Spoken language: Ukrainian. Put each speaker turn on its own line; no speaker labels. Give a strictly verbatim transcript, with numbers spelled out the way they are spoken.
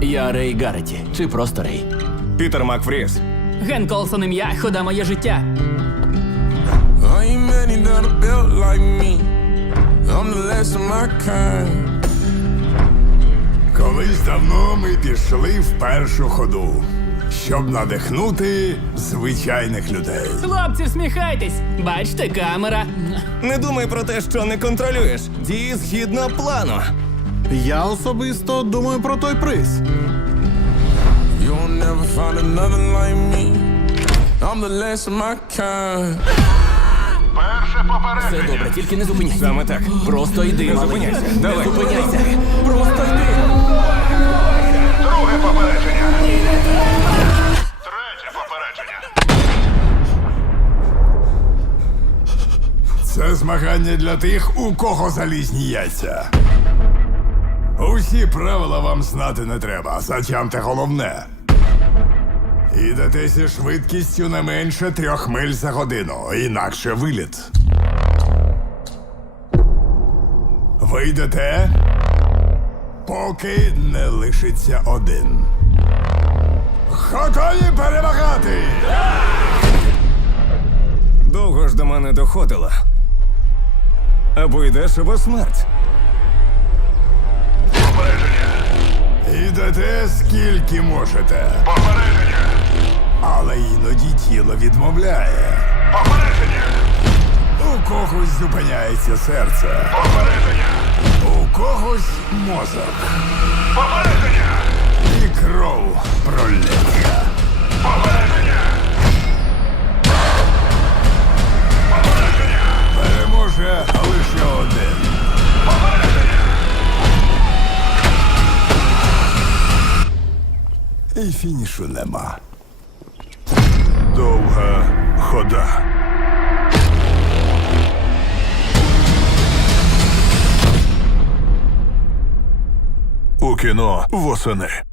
Я Рей Гарреті. Чи просто Рей.
Пітер Макфріс.
Ген Колсон ім'я, хода моє життя.
Ain't many that are built like me. I'm the last of my kind.
Колись давно ми пішли в першу ходу, щоб надихнути звичайних людей.
Хлопці, всміхайтесь! Бачите, камера.
Не думай про те, що не контролюєш. Дій згідно плану.
Я особисто думаю про той приз.
You'll never find another like me. I'm the last of my kind.
Все добре, тільки не зупиняйся.
Саме так.
Просто йди,
Не
малий.
зупиняйся.
Не
Давай.
зупиняйся. Просто йди.
Друге попередження. Третє попередження.
Це змагання для тих, у кого залізні яйця. Усі правила вам знати не треба, затямте головне. Ідете зі швидкістю не менше трьох миль за годину, інакше виліт. Ви йдете, поки не лишиться один. Готові перемагати!
Довго ж до мене доходило. Або йдеш, або смерть.
Попередження.
Ідете скільки можете,
Попередження.
але іноді тіло відмовляє.
Попередження.
У когось зупиняється серце,
Попередження.
у когось мозок.
Попередження.
І кров пролється.
Попередження. Попередження.
Переможе лише один.
Попередження.
І фінішу нема. Довга хода. У кіно восени.